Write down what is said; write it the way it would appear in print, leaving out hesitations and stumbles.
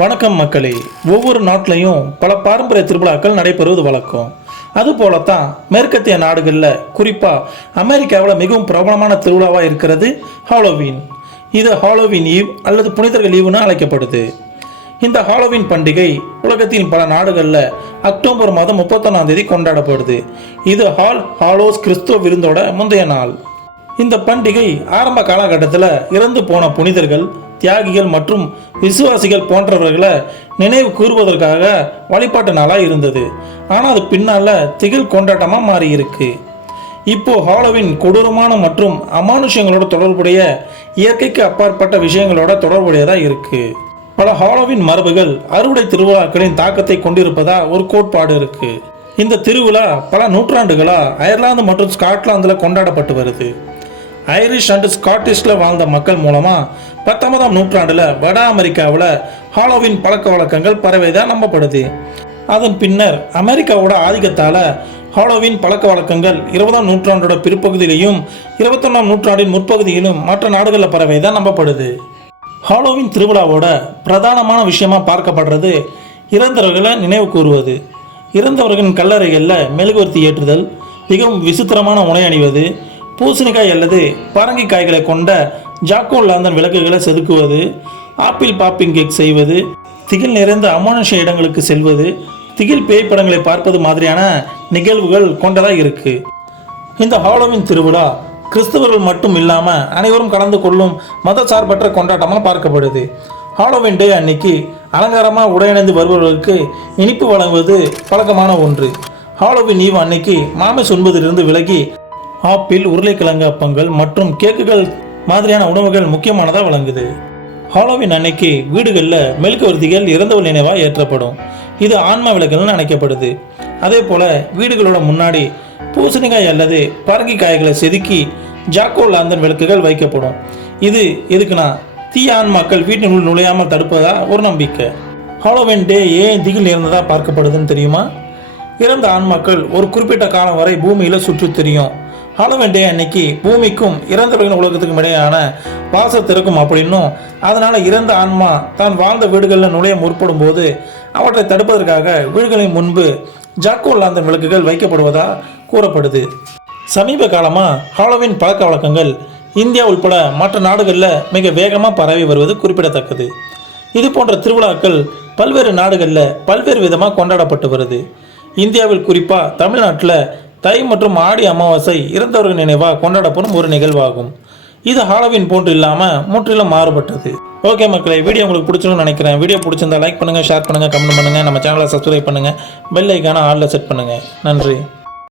வணக்கம் மக்களே. ஒவ்வொரு நாட்டிலையும் பல பாரம்பரிய திருவிழாக்கள் நடைபெறுவது வழக்கம். அதுபோலத்தான் மேற்கத்திய நாடுகளில் குறிப்பாக அமெரிக்காவில் மிகவும் பிரபலமான திருவிழாவாக இருக்கிறது ஹாலோவீன். இது ஹாலோவீன் ஈவ் அல்லது புனிதர்கள் ஈவ்னு அழைக்கப்படுது. இந்த ஹாலோவீன் பண்டிகை உலகத்தின் பல நாடுகளில் அக்டோபர் மாதம் 31 கொண்டாடப்படுது. இது ஹாலோஸ் கிறிஸ்துவ விருந்தோட முந்தைய நாள். இந்த பண்டிகை ஆரம்ப காலகட்டத்தில் இறந்து போன புனிதர்கள், தியாகிகள் மற்றும் விசுவாசிகள் போன்றவர்களை நினைவு கூறுவதற்காக வழிபாட்டு நாளாக இருந்தது. ஆனால் அது பின்னால் திகில் கொண்டாட்டமாக மாறி இருக்கு. இப்போ ஹாலோவீன் கொடூரமான மற்றும் அமானுஷ்யங்களோட தொடர்புடைய இயற்கைக்கு அப்பாற்பட்ட விஷயங்களோட தொடர்புடையதாக இருக்கு. பல ஹாலோவீன் மரபுகள் அறுவடை திருவிழாக்களின் தாக்கத்தை கொண்டிருப்பதா ஒரு கோட்பாடு இருக்கு. இந்த திருவிழா பல நூற்றாண்டுகளா அயர்லாந்து மற்றும் ஸ்காட்லாந்தில் கொண்டாடப்பட்டு வருது. ஐரிஷ் அண்ட் ஸ்காட்டிஷில் வாழ்ந்த மக்கள் மூலமாக 19ஆம் நூற்றாண்டில் வட அமெரிக்காவில் ஹாலோவீன் பழக்க வழக்கங்கள் பரவியதாக நம்பப்படுது. அதன் பின்னர் அமெரிக்காவோட ஆதிக்கத்தால் ஹாலோவீன் பழக்க வழக்கங்கள் 20ஆம் நூற்றாண்டோட பிற்பகுதியிலையும் 21ஆம் நூற்றாண்டின் முற்பகுதியிலும் மற்ற நாடுகளில் பரவியதாக நம்பப்படுது. ஹாலோவீன் திருவிழாவோட பிரதானமான விஷயமா பார்க்கப்படுறது இறந்தவர்களை நினைவு கூறுவது. இறந்தவர்களின் கல்லறைகளில் மெழுகுவர்த்தி ஏற்றுதல், மிகவும் விசித்திரமான உணை அணிவது, பூசணிக்காய் அல்லது பரங்கி காய்களை கொண்ட ஜாக்கோ லாந்தன் விளக்குகளை செதுக்குவது, ஆப்பிள் பாப்பிங் கேக் செய்வது, திகில் நிறைந்த அமானுஷ்ய இடங்களுக்கு செல்வது, திகில் பேய் படங்களை பார்ப்பது மாதிரியான நிகழ்வுகள் கொண்டதாக இருக்கு. இந்த ஹாலோவீன் திருவிழா கிறிஸ்தவர்கள் மட்டும் இல்லாமல் அனைவரும் கலந்து கொள்ளும் மத சார்பற்ற கொண்டாட்டமாக பார்க்கப்படுது. ஹாலோவீன் டே அன்னைக்கு அலங்காரமாக உடையணிந்து வருபவர்களுக்கு இனிப்பு வழங்குவது பழக்கமான ஒன்று. ஹாலோவீன் ஈவ் அன்னைக்கு மாமிசம் உண்பதிலிருந்து விலகி ஆப்பிள், உருளைக்கிழங்கு அப்பங்கள் மற்றும் கேக்குகள் மாதிரியான உணவுகள் முக்கியமானதாக விளங்குது. ஹாலோவீன் அன்னைக்கு வீடுகளில் மெழுகுவர்த்திகள் இறந்தவர்கள் நினைவாக ஏற்றப்படும். இது ஆன்மா விளக்குன்னு அழைக்கப்படுது. அதே போல் வீடுகளோட முன்னாடி பூசணிக்காய் அல்லது பரங்கி காய்களை செதுக்கி ஜாக்கோ லாந்தன் விளக்குகள் வைக்கப்படும். இது எதுக்குன்னா தீய ஆன்மாக்கள் வீட்டினுள் நுழையாமல் தடுப்பதா ஒரு நம்பிக்கை. ஹாலோவீன் டே ஏன் திகில் இருந்ததாக பார்க்கப்படுதுன்னு தெரியுமா? இறந்த ஆன்மாக்கள் ஒரு குறிப்பிட்ட காலம் வரை பூமியில் சுற்றி தெரியும். ஹாலோவீன் டே அன்னைக்கு பூமிக்கும் இறந்தவர்களின் உலகத்துக்கும் இடையான வாசல் திறக்கும் அப்படின்னும், அதனால் இறந்த ஆன்மா தான் வாழ்ந்த வீடுகளில் நுழைய முற்படும் போது அவற்றை தடுப்பதற்காக வீடுகளின் முன்பு ஜாக்கோ லாந்தன் விளக்குகள் வைக்கப்படுவதாக கூறப்படுது. சமீப காலமாக ஹாலோவீன் பழக்க வழக்கங்கள் இந்தியா உட்பட மற்ற நாடுகளில் மிக வேகமாக பரவி வருவது குறிப்பிடத்தக்கது. இது போன்ற திருவிழாக்கள் பல்வேறு நாடுகளில் பல்வேறு விதமாக கொண்டாடப்பட்டு வருது. இந்தியாவில் குறிப்பாக தமிழ்நாட்டில் தை மற்றும் ஆடி அமாவாசை இறந்தவர்கள் நினைவாக கொண்டாடப்படும் ஒரு நிகழ்வாகும். இது ஹாலோவீன் போன்று இல்லாமல் முற்றிலும் மாறுபட்டது. ஓகே மக்களே, வீடியோ உங்களுக்கு பிடிச்சிருன்னு நினைக்கிறேன். வீடியோ பிடிச்சிருந்தா லைக் பண்ணுங்கள், ஷேர் பண்ணுங்கள், கமெண்ட் பண்ணுங்கள், நம்ம சேனலை சப்ஸ்கிரைப் பண்ணுங்கள், பெல் ஐக்கான ஆலில் செட் பண்ணுங்கள். நன்றி.